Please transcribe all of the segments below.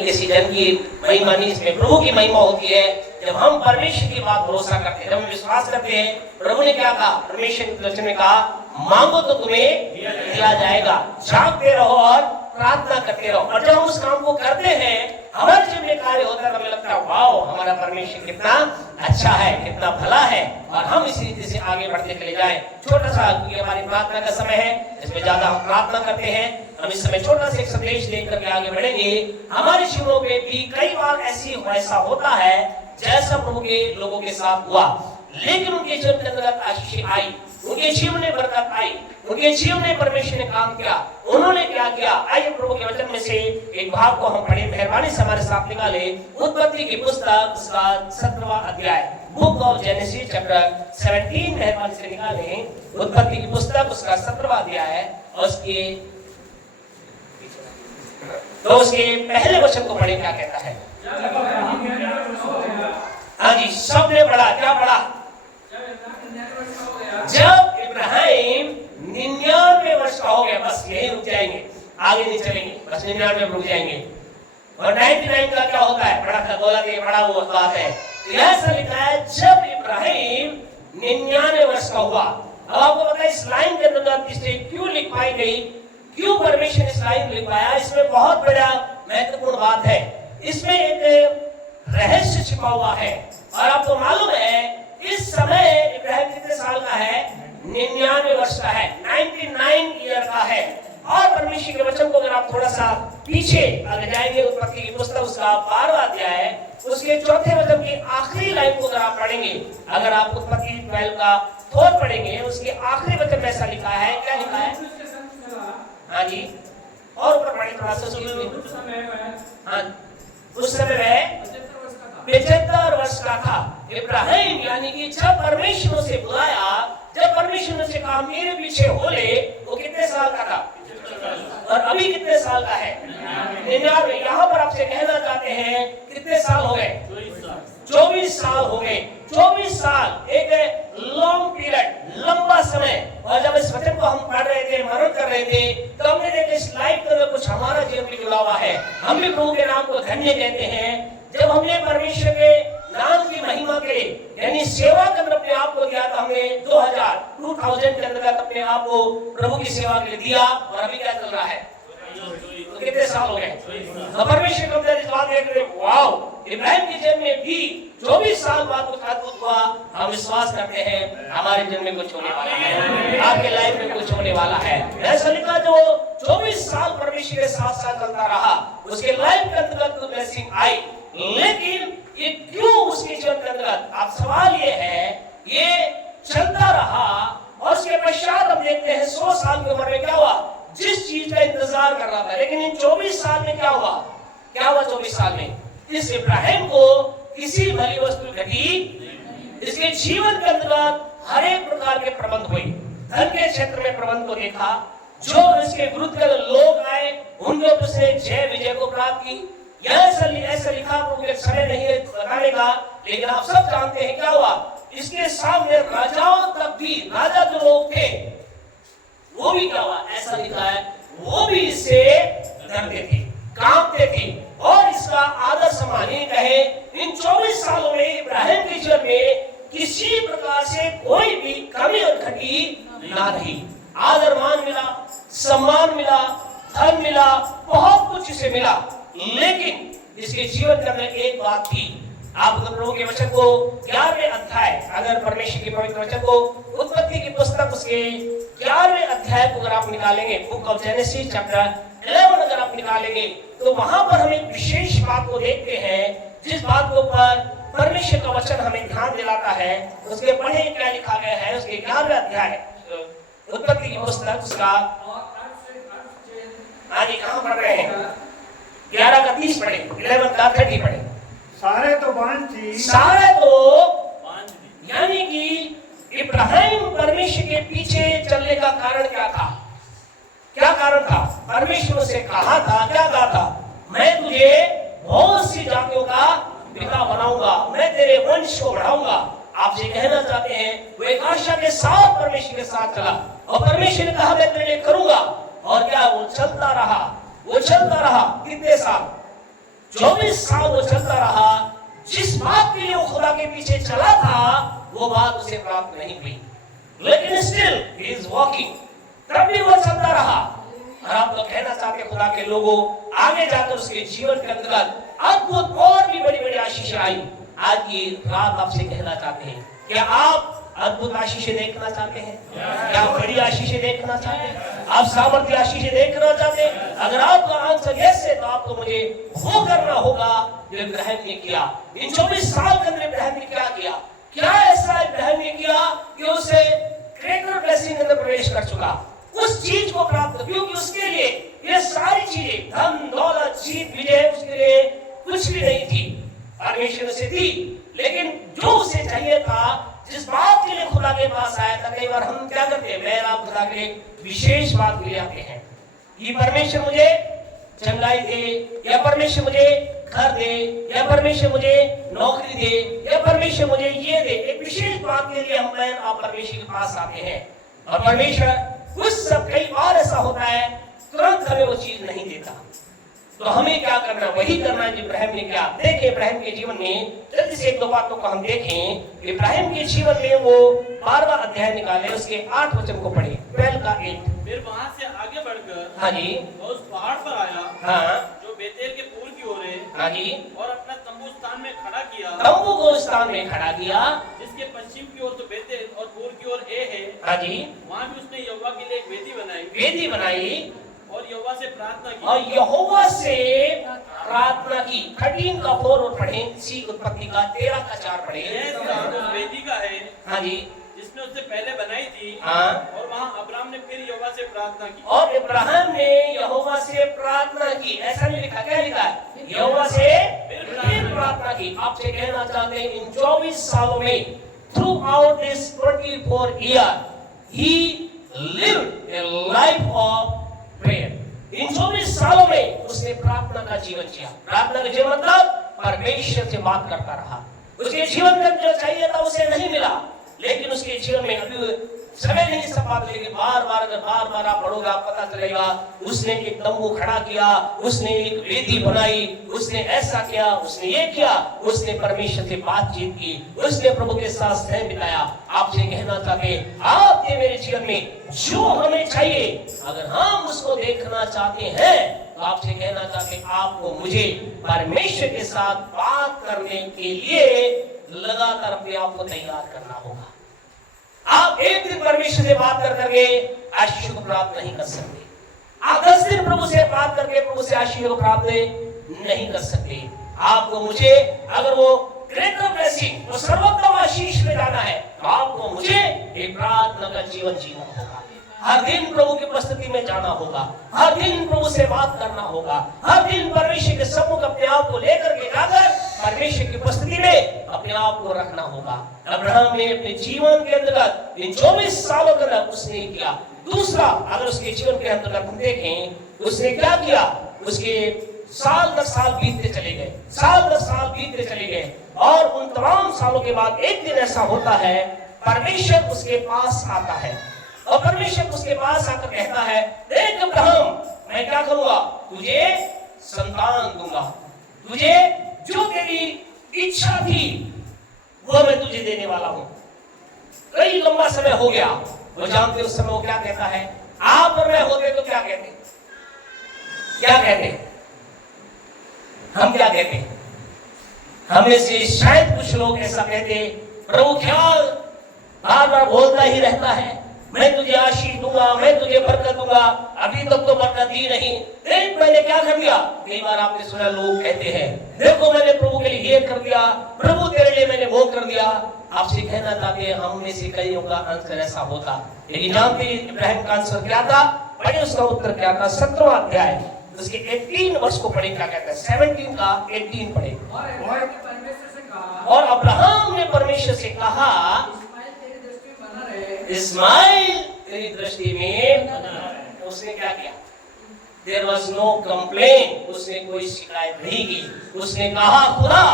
के सीजन की महिमा नहीं, इसमें प्रभु की महिमा होती है। जब हम परमेश्वर की बात भरोसा करते हैं, जब हम विश्वास करते हैं, प्रभु ने क्या कहा, परमेश्वर के वचन में कहा, मांगो तो तुम्हें दिया जाएगा, जागते रहो और प्रार्थना करते रहो। और जब हम उस काम को करते हैं, हमारे जीवन में कार्य होता है, हमें लगता है वाओ, हमारा परमेश्वर कितना अच्छा है, कितना भला है, और हम इसी रीति से आगे बढ़ते चले जाएं। छोटा सा, क्योंकि हमारी प्रार्थना का समय है, इसमें ज्यादा हम प्रार्थना करते हैं, हम इस समय छोटा सा एक संदेश लेकर के आगे बढ़ेंगे। हमारे जीवनों में भी कई बार ऐसा होता है जैसा प्रभु के लोगों के साथ हुआ, लेकिन उनके जीवन के अंदर आशीष आई, उनके जीवन में बरकत आई, उनके जीवन में परमेश्वर ने काम किया। उन्होंने क्या किया, आइए प्रभु के वचन में से एक भाग को हम पढ़े, मेहरबानी से हमारे साथ निकाले। उत्पत्ति की पुस्तक उसका 17वां अध्याय, बुक ऑफ जेनेसिस चैप्टर 17, मेहरबानी से निकाले उत्पत्ति की पुस्तक उसका 17वां अध्याय और उसके पहले वचन को पढ़े, क्या कहता है। हाँ जी, सबने पढ़ा, क्या पढ़ा। जब इब्राहिम 99 वर्ष का हो गया, बस यही रुक जाएंगे, आगे नहीं चलेंगे, बस 99 में रुक जाएंगे। और 99 का क्या होता है, बड़ा खगोला के बड़ा वो बात है। ऐसा लिखा है, जब इब्राहिम 99 वर्ष का हुआ। अब आपको पता है इस लाइन के अंदर इसलिए क्यों लिखवाई गई, क्यों परमेश्वर ने इस लाइन लिखवाया, इसमें बहुत बड़ा महत्वपूर्ण बात है। इसमें एक रहस्य छिपा हुआ है। और आपको मालूम है इस समय इब्राहिम कितने साल का है, 99 वर्ष का है, 99 ईयर का है। और परमेश्वर के वचन को अगर आप थोड़ा सा पीछे आगे जाएंगे, उत्पत्ति की पुस्तक उसका 12वां अध्याय, उसके 4थे वचन की आखिरी लाइन को अगर आप पढ़ेंगे, अगर आप उत्पत्ति 12 का 4 पढ़ेंगे, उसके आखिरी वचन में ऐसा लिखा है, क्या लिखा है। हाँ जी, और ऊपर पढ़े थोड़ा सा सुनिए। हाँ, उस समय वह 75 वर्ष का था इब्राहिम, यानी कि जब परमेश्वर से बुलाया, जब परमेश्वर से कहा मेरे पीछे हो ले, वो कितने साल का था, और अभी कितने साल का है, 99। यहाँ पर आपसे कहना चाहते हैं कितने साल हो गए, 24 साल हो गए। 24 साल एक लॉन्ग पीरियड, लंबा समय। और जब इस वचन को हम पढ़ रहे थे, मनन कर रहे थे, तो हमने देखा इस लाइफ के अंदर कुछ हमारा जीवन भी जुड़ा हुआ है। हम भी प्रभु के नाम को धन्य कहते हैं। जब हमने परमेश्वर के नाम की महिमा के यानी सेवा के अंदर अपने आप को दिया था, हमने 2000 के अंदर अपने आप को प्रभु की सेवा के लिए दिया, और अभी क्या चल रहा है, तो कितने साल हो गए। परमेश्वर को इस बात देख रहे, वाओ, इब्राहिम के जीवन में भी 24 साल बाद कुछ अद्भुत हुआ। हम विश्वास करते हैं हमारे जीवन में कुछ होने वाला है, आपके लाइफ में कुछ होने वाला है। ऐसा लिखा, जो 24 साल परमेश्वर के साथ साथ चलता रहा, उसके लाइफ के अंदर ब्लेसिंग आई। लेकिन ये क्यों उसके जीवन के अंदर, आप सवाल ये है, ये चलता रहा, और उसके पश्चात हम देखते हैं 100 साल की उम्र में क्या हुआ, जिस चीज का इंतजार कर रहा था। लेकिन इन 24 साल में क्या हुआ, क्या हुआ 24 साल में, इस इब्राहिम को किसी भली वस्तु घटी, इसके जीवन के अंदर हर एक प्रकार के प्रबंध हुए। धन के क्षेत्र में प्रबंध को देखा, जो इसके विरुद्ध के लोग आए, उनके ऊपर से जय विजय को प्राप्त की। ऐसा लिखा, मुझे समय नहीं है बताने का, लेकिन आप सब जानते हैं क्या हुआ, इसके सामने राजाओं तक भी, राजा जो लोग थे वो भी क्या हुआ, ऐसा लिखा है, वो भी इससे डरते थे, कांपते थे, और इसका आदर सम्मान कहे। इन 24 सालों में इब्राहिम के जीवन में किसी प्रकार से कोई भी कमी और घटी ना रही। आदर मान मिला, सम्मान मिला, धन मिला, बहुत कुछ इसे मिला। लेकिन इसके जीवन के अंदर एक बात थी। आप प्रभु के वचन को 11वें अध्याय, अगर परमेश्वर के पवित्र वचन को उत्पत्ति की पुस्तक उसके 11वें अध्याय को अगर आप निकालेंगे, बुक ऑफ जेनेसिस चैप्टर 11 अगर आप निकालेंगे, तो वहां पर हम एक विशेष बात को देखते हैं, जिस बात के ऊपर परमेश्वर का वचन हमें ध्यान दिलाता है। उसके पढ़े क्या लिखा गया है, उसके 11वें अध्याय उत्पत्ति की पुस्तक उसका, आगे कहां पढ़ रहे हैं, 11 का 30 पढ़े, 11 का 30 पढ़े। सारे तो बांझ थी, सारे तो यानी कि इब्राहिम परमेश्वर के पीछे चलने का कारण क्या था, क्या कारण था, परमेश्वर से कहा था, क्या कहा था, मैं तुझे बहुत सी जातियों का पिता बनाऊंगा, मैं तेरे वंश को बढ़ाऊंगा। आपसे कहना चाहते हैं वो एक आशा के साथ परमेश्वर के साथ चला, और परमेश्वर ने कहा मैं तेरे लिए करूंगा, और क्या वो चलता रहा, वो चलता रहा। कितने साल, 24 साल वो चलता रहा, जिस बात के लिए वो खुदा के पीछे चला था वो बात उसे प्राप्त नहीं हुई, लेकिन स्टिल ही इज वॉकिंग, तब भी वो चलता रहा। और आप तो कहना चाहते खुदा के लोगों, आगे जाकर उसके जीवन के अंतर्गत अद्भुत और भी बड़ी बड़ी आशीष आई। आज की रात आपसे कहना चाहते हैं, क्या आप अद्भुत आशीषें देखना चाहते हैं? क्या आप बड़ी आशीषें देखना चाहते हैं? आप सामर्थ्य आशीषें देखना चाहते हैं? अगर आपका आंसर यस है तो आपको मुझे वो करना होगा जो इब्राहिम ने किया। इन 24 साल के अंदर इब्राहिम ने क्या किया? क्या ऐसा इब्राहिम ने किया कि उसे ग्रेटर ब्लेसिंग के अंदर प्रवेश कर चुका, उस चीज को प्राप्त, क्योंकि उसके लिए ये सारी चीजें, धन दौलत जीत विजय, उसके लिए कुछ भी नहीं थी, परमेश्वर से थी, लेकिन जो उसे चाहिए था, जिस बात के लिए खुदा के पास आया था। कई बार हम क्या करते हैं, मैं आप खुदा के विशेष बात के लिए आते हैं कि परमेश्वर मुझे चंगाई दे, या परमेश्वर मुझे घर दे, या परमेश्वर मुझे नौकरी दे, या परमेश्वर मुझे ये दे। एक विशेष बात के लिए हम मैं आप परमेश्वर के पास आते हैं, और परमेश्वर उस सब, कई बार ऐसा होता है तुरंत हमें वो चीज नहीं देता। तो हमें क्या करना, वही करना है जो इब्राहिम ने किया। देखें इब्राहिम के जीवन में जल्दी से एक दो बातों को हम देखें। इब्राहिम के जीवन में वो 12वां अध्याय निकाले, उसके 8 वचन को पढ़े, 12 का 8। फिर वहां से आगे बढ़कर हाँ जी, वो उस पहाड़ पर आया, हाँ जो बेतेल के पूर्व की ओर है, हाँ जी, और अपना तंबू स्थान में खड़ा किया, तंबू को स्थान में खड़ा किया, जिसके पश्चिम की ओर तो बेतेल और पूर्व की ओर ए है। हाँ जी, वहां भी उसने यहोवा के लिए एक वेदी बनाई और यहोवा से प्रार्थना की, और यहोवा से प्रार्थना की। 13 का 4 और पढ़े, सी उत्पत्ति का 13 का 4 पढ़े। यह स्थान उस वेदी का है हाँ जी, जिसने उससे पहले बनाई थी। हाँ, और वहां अब्राहम ने फिर यहोवा से प्रार्थना की, और इब्राहिम ने यहोवा से प्रार्थना की। ऐसा नहीं लिखा, क्या लिखा है? यहोवा से फिर प्रार्थना की। आपसे कहना चाहते हैं इन 24 सालों में, throughout this 24 year, he lived a life of prayer. इन 24 सालों में उसने प्रार्थना का जीवन जिया। प्रार्थना का जीवन मतलब परमेश्वर से बात करता रहा। उसके जीवन में जो चाहिए था उसे नहीं मिला, लेकिन उसके जीवन में अभी समय नहीं सब बात, लेकिन बार बार अगर बार बार आप पढ़ोगे आप पता चलेगा, उसने एक तंबू खड़ा किया, उसने एक वेदी बनाई, उसने ऐसा किया, उसने ये किया, उसने परमेश्वर से बातचीत की, उसने प्रभु के साथ समय बिताया। आपसे कहना चाहते आपके मेरे जीवन में जो हमें चाहिए, अगर हम उसको देखना चाहते हैं तो आपसे कहना चाहते आपको मुझे परमेश्वर के साथ बात करने के लिए लगातार अपने आप को तैयार करना होगा। आप एक दिन परमेश्वर से बात कर करके आशीष को प्राप्त नहीं कर सकते। आप 10 दिन प्रभु से बात करके प्रभु से आशीष को प्राप्त नहीं कर सकते। आपको मुझे अगर वो ग्रेटर ब्लेसिंग, वो सर्वोत्तम आशीष में जाना है, तो आपको मुझे एक प्रार्थना का जीवन जीना होगा। हर दिन प्रभु की उपस्थिति में जाना होगा, हर दिन प्रभु से बात करना होगा, हर दिन परमेश्वर के सम्मुख अपने आप को लेकर के जाकर परमेश्वर की उपस्थिति में अपने आप को रखना होगा। अब्राहम ने अपने जीवन के अंतर्गत इन 24 सालों के अंदर उसने किया। दूसरा, अगर उसके जीवन के अंतर्गत हम देखें उसने क्या किया, उसके साल दर साल बीतते चले गए, साल दर साल बीतते चले गए, और उन तमाम सालों के बाद एक दिन ऐसा होता है, परमेश्वर उसके पास आता है, और परमेश्वर उसके पास आकर कहता है, देख अब्राहम, मैं क्या करूंगा, तुझे संतान दूंगा, तुझे जो तेरी इच्छा थी वो मैं तुझे देने वाला हूं। कई लंबा समय हो गया, वो जानते उस समय वो क्या कहता है, आप और मैं होते तो क्या कहते, क्या कहते, हम क्या कहते, हम में से शायद कुछ लोग ऐसा कहते, प्रभु ख्याल बार बार बोलता ही रहता है, मैं तुझे आशीष दूंगा, मैं तुझे बरकत दूंगा, अभी तक तो बरकत दी नहीं, देख मैंने क्या कर दिया। कई बार आपने सुना लोग कहते हैं, देखो मैंने प्रभु के लिए ये कर दिया, प्रभु तेरे लिए मैंने वो कर दिया। आपसे कहना चाहते हैं हम में से कईयों का आंसर ऐसा होता, लेकिन जानते इब्राहिम का आंसर क्या था, पढ़े उसका उत्तर क्या था। 17वां अध्याय उसके 18 वर्ष को पढ़े, क्या कहता है, 17 का 18 पढ़े। और अब्राहम ने परमेश्वर से कहा, इस्माइल तेरी दृष्टि में, उसने क्या किया, देयर वाज नो कंप्लेन, उसने कोई शिकायत नहीं की। उसने कहा, खुदा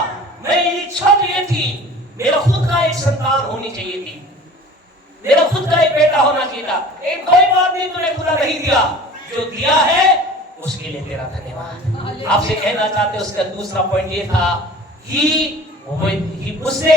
मेरी इच्छा तो ये थी, मेरा खुद का एक संतान होनी चाहिए थी, मेरा खुद का एक बेटा होना चाहिए था, एक कोई बात नहीं तूने खुदा नहीं दिया, जो दिया है उसके लिए तेरा धन्यवाद। आपसे कहना चाहते उसका दूसरा पॉइंट ये था, उसने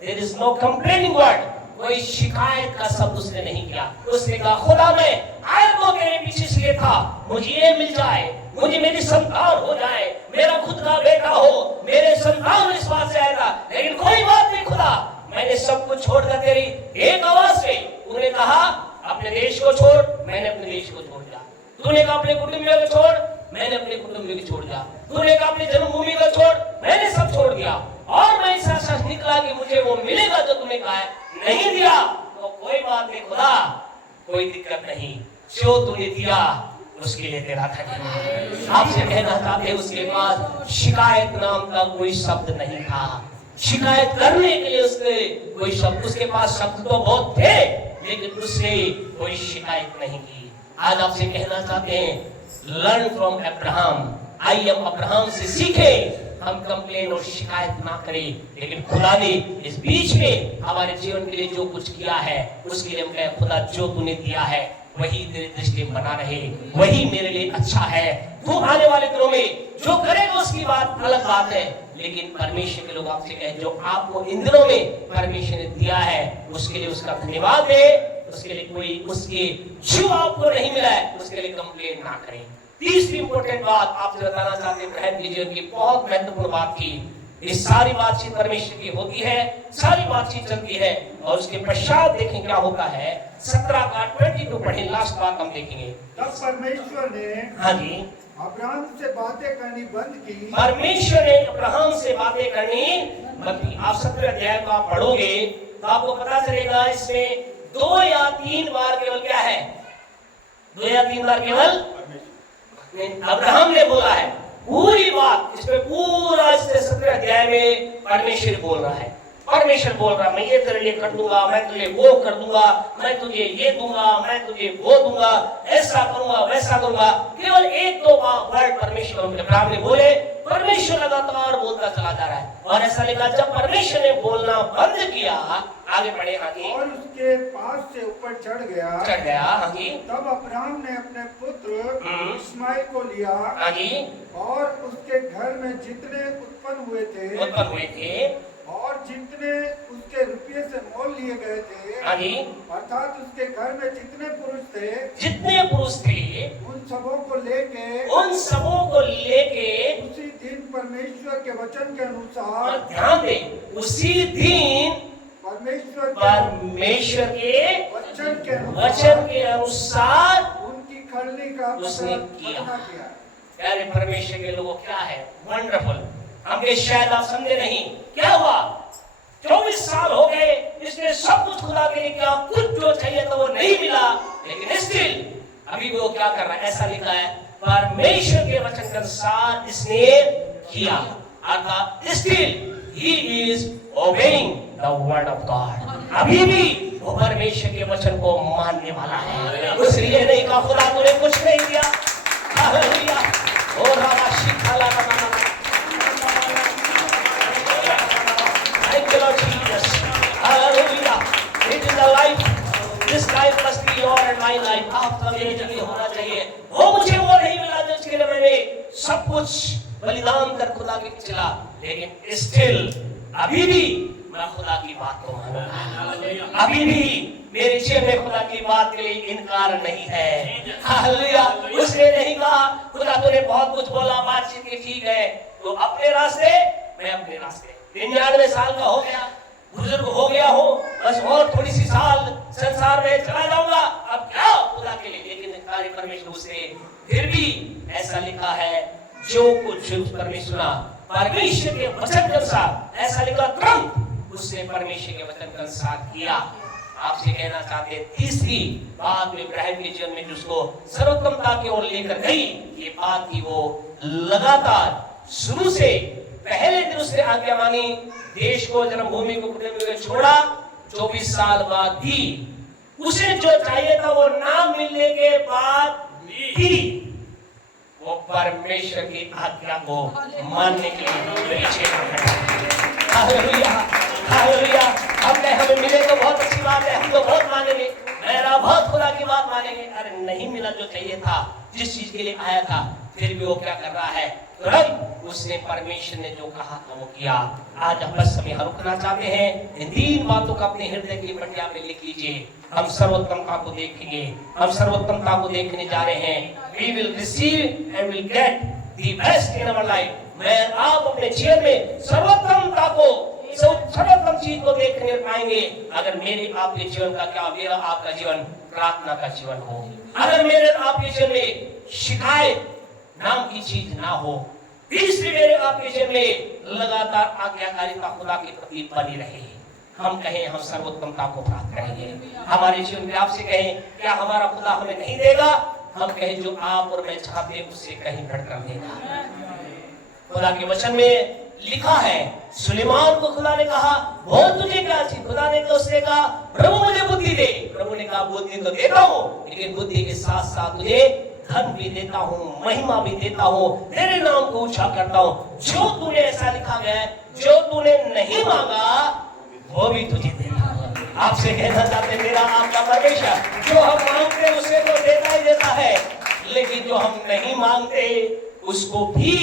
there is no complaining word, कोई शिकायत का शब्द उसने नहीं किया। उसने कहा खुदा मैं आया तो तेरे पीछे इसलिए था, मुझे ये मिल जाए, मुझे मेरी संतान हो जाए, मेरा खुद का बेटा हो, मेरे संतान इस बात से आया था, लेकिन कोई बात नहीं खुदा, मैंने सब कुछ छोड़कर तेरी एक आवाज से तूने कहा अपने देश को छोड़, मैंने अपने देश को छोड़ दिया। तूने कहा अपने कुटुंबियों को छोड़, मैंने अपने कुटुंबियों को छोड़ दिया। तूने कहा अपनी जन्मभूमि को छोड़, मैंने सब छोड़ दिया। और मैं इस आशा से निकला कि मुझे वो मिलेगा जो तूने कहा है, नहीं दिया तो कोई बात नहीं खुदा, कोई दिक्कत नहीं, जो तूने दिया उसके लिए तेरा धन्यवाद। आपसे कहना चाहते उसके पास शिकायत नाम का कोई शब्द नहीं था, शिकायत करने के लिए उसने कोई शब्द, उसके पास शब्द तो बहुत थे लेकिन उसने कोई शिकायत नहीं की। आज आपसे कहना चाहते हैं लर्न फ्रॉम अब्राहम, आइए हम अब्राहम से सीखे, हम कंप्लेन और शिकायत ना करें, लेकिन खुदा ने इस बीच में हमारे जीवन के लिए जो कुछ किया है उसके लिए हम कहें खुदा जो तूने दिया है वही तेरे दृष्टि में बना रहे, वही मेरे लिए अच्छा है। तू आने वाले दिनों में जो करेगा उसकी बात अलग बात है, लेकिन परमेश्वर के लोग आपसे कहें जो आपको इन दिनों में परमेश्वर ने दिया है उसके लिए उसका धन्यवाद दे, उसके लिए कोई उसके जो आपको नहीं मिला है उसके लिए कंप्लेन ना करें। तीसरी इंपॉर्टेंट बात आपसे बताना चाहते हैं, इब्राहिम के जीवन की बहुत महत्वपूर्ण बात थी। ये सारी बातचीत परमेश्वर की होती है, सारी बातचीत चलती है और उसके पश्चात देखें क्या होता है। 17 का 22 पढ़े, लास्ट बात हम देखेंगे। तब परमेश्वर ने हाँ जी अब्राहम से बातें करनी बंद की। परमेश्वर ने अब्राहम से बातें करनी बंद की। आप 17 अध्याय को आप पढ़ोगे तो आपको पता चलेगा इसमें 2 या 3 बार केवल क्या है, 2 या 3 बार केवल अब्राहम ने बोला है। पूरी बात इसमें पूरा 17 अध्याय में परमेश्वर बोल रहा है। परमेश्वर बोल रहा है मैं ये तेरे लिए कर दूंगा, मैं तुझे वो कर दूंगा, मैं तुझे ये दूंगा, मैं तुझे वो दूंगा, ऐसा करूंगा वैसा करूंगा। केवल 1-2 वर्ड परमेश्वर अब्राहम ने बोले, परमेश्वर लगातार बोलता चला जा रहा है। और ऐसा लिखा जब परमेश्वर ने बोलना बंद किया, आगे बढ़े आगे, और उसके पास से ऊपर चढ़ गया आगे, तब अब्राहम ने अपने पुत्र इस्माइल को लिया आगे, और उसके घर में जितने उत्पन्न हुए थे और जितने उसके रुपये से मोल लिए गए थे, अर्थात उसके घर में जितने पुरुष थे उन सबों को लेके उसी दिन परमेश्वर के वचन के अनुसार, ध्यान दे, उसी दिन परमेश्वर के वचन के अनुसार उनकी खलनी का उसने किया। प्यारे परमेश्वर के लोगों क्या है वंडरफुल, हमने शायद आप समझे नहीं क्या हुआ। 24 साल हो गए, इसने सब कुछ खुदा के लिए किया, कुछ जो चाहिए था वो नहीं मिला, लेकिन स्टिल अभी वो क्या कर रहा है, ऐसा लिखा है परमेश्वर के वचन के अनुसार इसने किया, अर्थात still he is obeying the word of God। अभी भी वो परमेश्वर के वचन को मानने वाला है, इसलिए नहीं कहा खुदा तूने कुछ नहीं किया। हालेलुया। और रामाशी खाला बनाना, thank you Lord Jesus, hallelujah। It is the life, this life must be your and my life। आपका मेरी जिंदगी होना चाहिए। वो मुझे वो नहीं मिला जिसके लिए मैंने सब कुछ बलिदान कर खुदा के पीछे चला, लेकिन स्टिल अभी भी मैं खुदा की बात को मानूंगा, अभी भी मेरे जीवन में खुदा की बात के लिए इनकार नहीं है। हालेलुया। उसने नहीं कहा खुदा तूने बहुत कुछ बोला, बातचीत की ठीक है, तो अपने रास्ते मैं अपने रास्ते। 99 साल का हो गया, बुजुर्ग हो गया हो, बस और थोड़ी सी साल संसार में चला जाऊंगा, अब क्या खुदा के लिए। लेकिन कार्य परमेश्वर से फिर भी ऐसा लिखा है जो कुछ परमेश्वर के वचन के अनुसार, ऐसा लिखा तुरंत उसने परमेश्वर के वचन के अनुसार किया। आपसे कहना चाहते हैं तीसरी बात में इब्राहिम के जीवन में जिसको सर्वोत्तमता की ओर लेकर गई, ये बात थी वो लगातार शुरू से पहले दिन उसने आज्ञा मानी, देश को जन्मभूमि को छोड़ा, 24 साल बाद भी उसे जो चाहिए था वो ना मिलने के बाद भी वो परमेश्वर की आज्ञा को मानने के लिए पीछे न हटा। Hallelujah, hallelujah. हमें मिले तो बहुत अच्छी बात है, हम तो बहुत मानेंगे, मेरा बहुत खुदा की बात मानेंगे। अरे नहीं मिला जो चाहिए था, जिस चीज के लिए आया था, फिर भी वो क्या कर रहा है, तुरंत उसने परमेश्वर ने जो कहा था वो किया। आज हम बस हम यहाँ रुकना चाहते हैं, इन 3 बातों का अपने हृदय की पटिया में लिख लीजिए। हम सर्वोत्तमता को देखेंगे, हम सर्वोत्तमता को देखने जा रहे हैं। We will receive and will get the best in our life। मैं आप अपने जीवन में सर्वोत्तमता को, सर्वोत्तम चीज को देखने पाएंगे अगर मेरे आपके जीवन का क्या, मेरा आपका जीवन प्रार्थना का जीवन हो। अगर मेरे आपके जीवन में शिकायत नाम की चीज ना हो। तीसरी, मेरे आपके जीवन में लगातार आज्ञाकारिता खुदा के प्रति बनी रहे। हम कहें हम सर्वोत्तमता को प्राप्त करेंगे हमारे जीवन में। आपसे कहें क्या हमारा खुदा हमें नहीं देगा? हम कहें जो आप और मैं चाहते हैं उससे कहीं बढ़कर देगा। खुदा के वचन में लिखा है, सुलेमान को खुदा ने कहा बहुत तुझे क्या चाहिए? खुदा ने उससे कहा प्रभु मुझे बुद्धि दे। प्रभु ने कहा बुद्धि तो देता हूँ, लेकिन बुद्धि के साथ साथ तुझे धन भी देता हूँ, महिमा भी देता हूँ, तेरे नाम को ऊंचा करता हूँ। जो तूने, ऐसा लिखा गया है, जो तूने नहीं मांगा वो भी तुझे देता हूँ। आपसे कहना चाहते मेरा आपका परमेश्वर जो हम मांगते उसे तो देता ही देता है, लेकिन जो हम नहीं मांगते उसको भी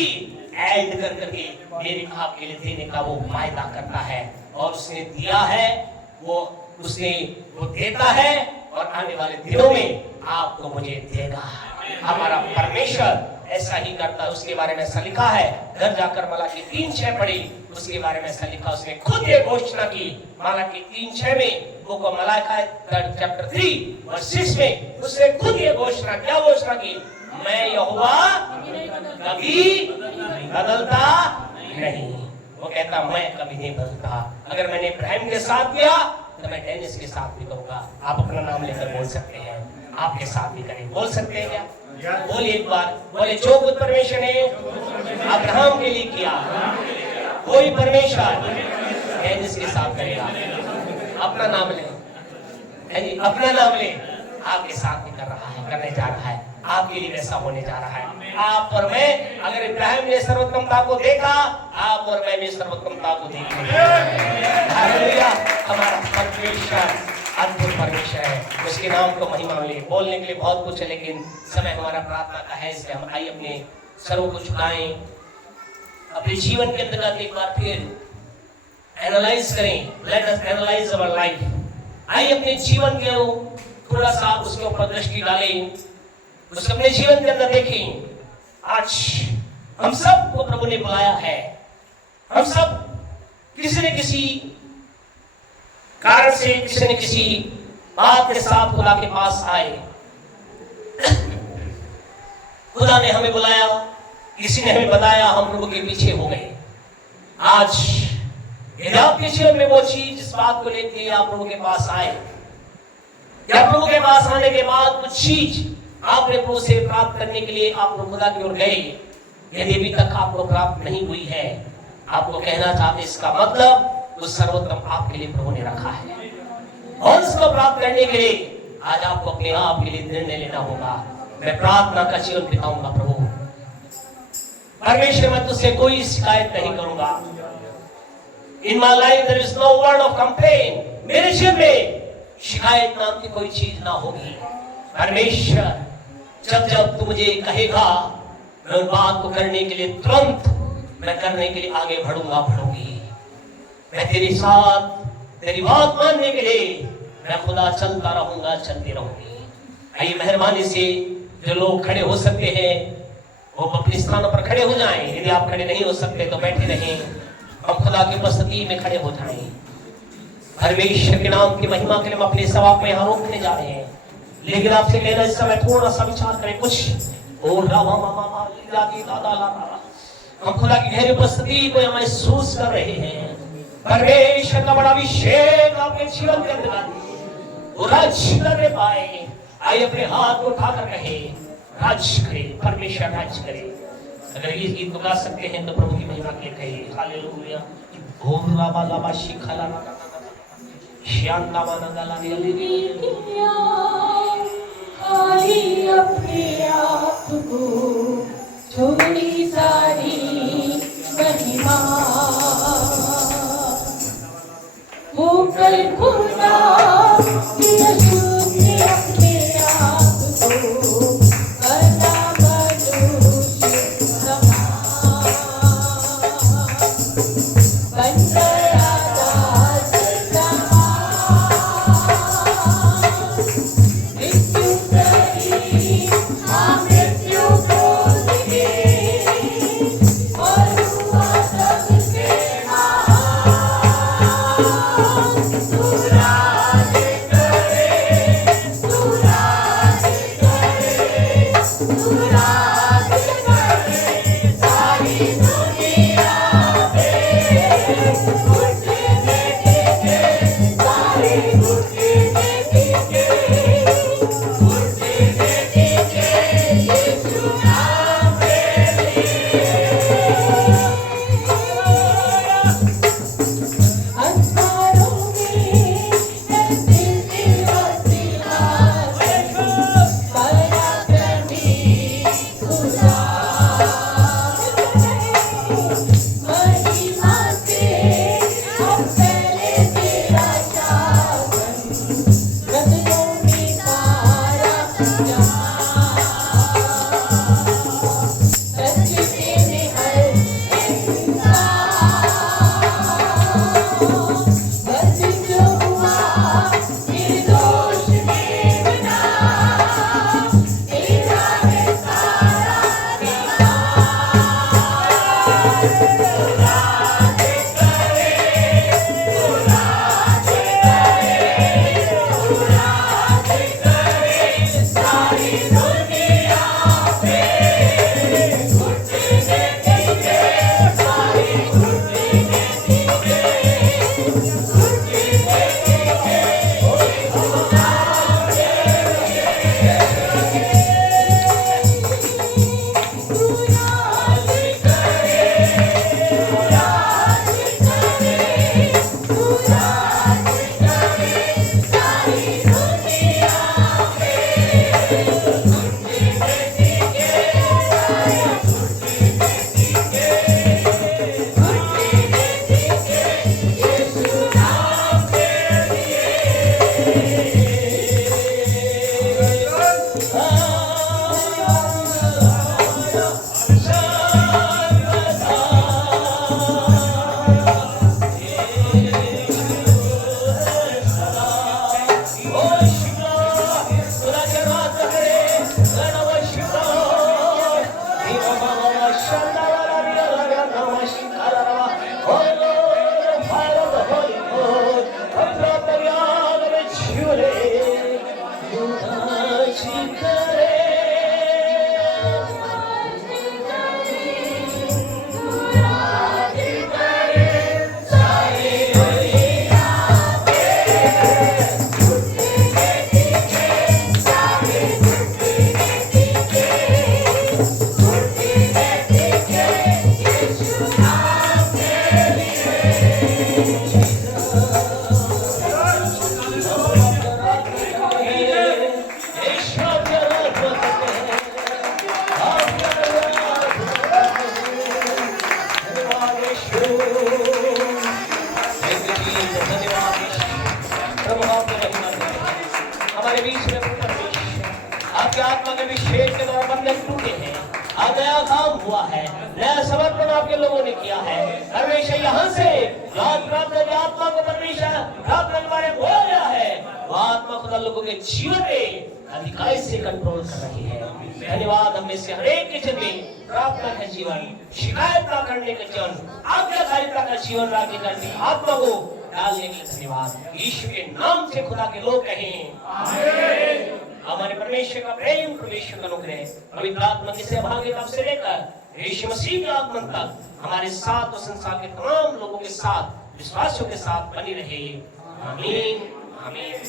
ऐड कर करके मेरे आपके लिए देने का वो वायदा करता है। और उसने दिया है, वो देता है और आने वाले दिनों में आपको मुझे देगा। हमारा परमेश्वर ऐसा ही करता है। उसके बारे में ऐसा लिखा है, घर जाकर मलाकी 3:6 पढ़ी, उसके बारे में ऐसा लिखा, उसने खुद ये घोषणा की। मलाकी 3:6 में बुक ऑफ मलाकी चैप्टर 3:6 में उसने खुद ये घोषणा, क्या घोषणा की? मैं यहोवा कभी बदलता नहीं। वो कहता मैं कभी नहीं बदलता। अगर मैंने इब्राहिम के साथ किया तो मैं डेनिस के साथ भी करूंगा। आप अपना नाम लेकर बोल सकते हैं, आपके साथ भी करें, बोल सकते हैं क्या? बोलिए एक बार, बोले जो कुछ परमेश्वर ने अब्राहम के लिए किया कोई परमेश्वर डेनिस के साथ करेगा। अपना नाम ले, अपना नाम ले, आपके साथ भी कर रहा है, करने जा रहा है, आपके लिए वैसा होने जा रहा है। आप और मैं, अगर इब्राहिम ने सर्वोत्तमता को देखा, आप और मैं भी सर्वोत्तमता को देखेंगे। हालेलुया। हमारा परमेश्वर अद्भुत परमेश्वर है, उसके नाम को महिमा मिले। बोलने के लिए बहुत कुछ है, लेकिन समय हमारा प्रार्थना का है, इसलिए हम आइए अपने सर्व को झुकाएं, अपने जीवन के अंतर्गत एक बार फिर एनालाइज करें। Let us analyse our life. आइए अपने जीवन के थोड़ा सा उसके ऊपर दृष्टि डालें, उसको अपने जीवन के अंदर देखें। आज हम सब को प्रभु ने बुलाया है, हम सब किसी न किसी कारण से, किसी न किसी बात के साथ खुदा के पास आए। खुदा ने हमें बुलाया, किसी ने हमें बताया, हम प्रभु के पीछे हो गए। आज यदि आपके जीवन में वो चीज, जिस बात को लेकर आप प्रभु के पास आए, या प्रभु के पास आने के बाद कुछ चीज आपने प्रभु से प्राप्त करने के लिए आप खुदा की ओर गए, यदि अभी तक आपको प्राप्त नहीं हुई है, आपको कहना चाहते इसका मतलब उस सर्वोत्तम आपके लिए प्रभु ने रखा है, और उसको प्राप्त करने के लिए आज आपको अपने आप के लिए निर्णय लेना होगा। मैं प्रार्थना का जीवन बिताऊंगा प्रभु, परमेश्वर मैं तुझसे कोई शिकायत नहीं करूंगा। In my life there is no word of complain. मेरे जीवन में शिकायत नाम की कोई चीज ना होगी। परमेश्वर जब जब तू मुझे कहेगा, मैं उन बात को करने के लिए तुरंत मैं करने के लिए आगे बढ़ूंगी। मैं तेरे साथ तेरी बात मानने के लिए मैं खुदा चलता रहूंगा, चलती रहूंगी। आइए मेहरबानी से जो लोग खड़े हो सकते हैं वो अपने स्थानों पर खड़े हो जाएं। यदि आप खड़े नहीं हो सकते तो बैठे रहें, हम खुदा की उपस्थिति में खड़े हो जाएं। परमेश्वर के नाम की महिमा के लिए हम अपने सवाब में यहाँ रोकने जा रहे हैं, लेकिन आपसे कहना इस समय थोड़ा सा विचार करें। कुछ हम खुदा की गहरी उपस्थिति को महसूस कर रहे हैं। परमेश्वर का बड़ा अभिषेक आपके जीवन के अंदर राज करने पाए। आइए अपने हाथ को उठाकर कहे राज करे, परमेश्वर राज करे। अगर ये गीत गा सकते हैं तो प्रभु की महिमा के कहिए हालेलुया। ओम राबा लाबा शिखाला श्याम खाली अपने आप को छोड़ी सारी महिमा होकर खुदा अपने आप को बना मनुष्य हमारे बीच में परमेश्वर आपके आत्मा के अभिषेक के द्वारा बंधन टूटे हैं। अब नया काम हुआ है, नया समर्पण आपके लोगों ने किया है। परमेश्वर यहाँ से जो आज प्राप्त करके आत्मा को परमेश्वर प्राप्त करने वाले बोल गया है, वो आत्मा खुदा लोगों के जीवन में अधिकारी से कंट्रोल कर रही है। धन्यवाद। हम में से हर एक के जीवन में प्रार्थना का जीवन, शिकायत ना करने का जीवन, आज्ञाकारिता का जीवन राज्य करने आत्मा को डालने के लिए धन्यवाद। यीशु के नाम से खुदा के लोग कहें आमीन। हमारे परमेश्वर का प्रेम, परमेश्वर का अनुग्रह, पवित्र आत्मा की सहभागिता से लेकर यीशु मसीह के आगमन तक हमारे साथ और संसार के तमाम लोगों के साथ, विश्वासियों के साथ बनी रहे। आमीन आमीन।